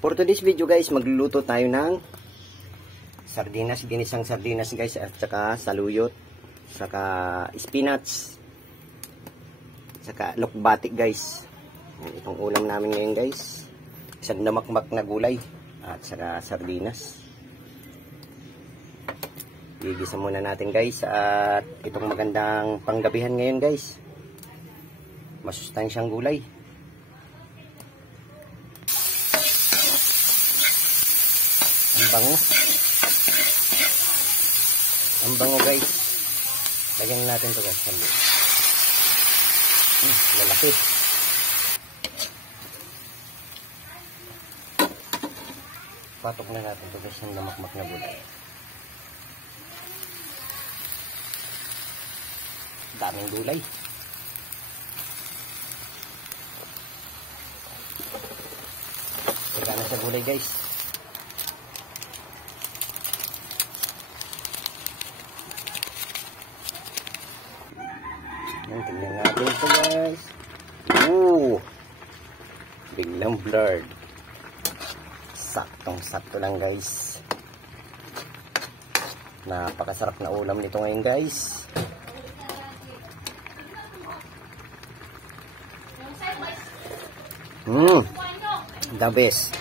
For today's video guys, magluluto tayo ng sardinas, ginisang sardinas guys, at saka saluyot, saka spinach, saka lokbatik guys. Itong ulam namin ngayon guys. Isang namakmak na gulay at saka sardinas. Igisa muna natin guys, at itong magandang panggabihan ngayon guys. Masustansyang gulay. Ang bango. Ang bango guys. Lagyan natin to guys. Lalaki. Patok na natin to guys yung lamakmak na gulay. Daming gulay. Teka na sa gulay guys. Tingnan natin ito guys. Biglang blurred. Saktong-sakto lang guys. Napakasarap na ulam nito ngayon guys. The best.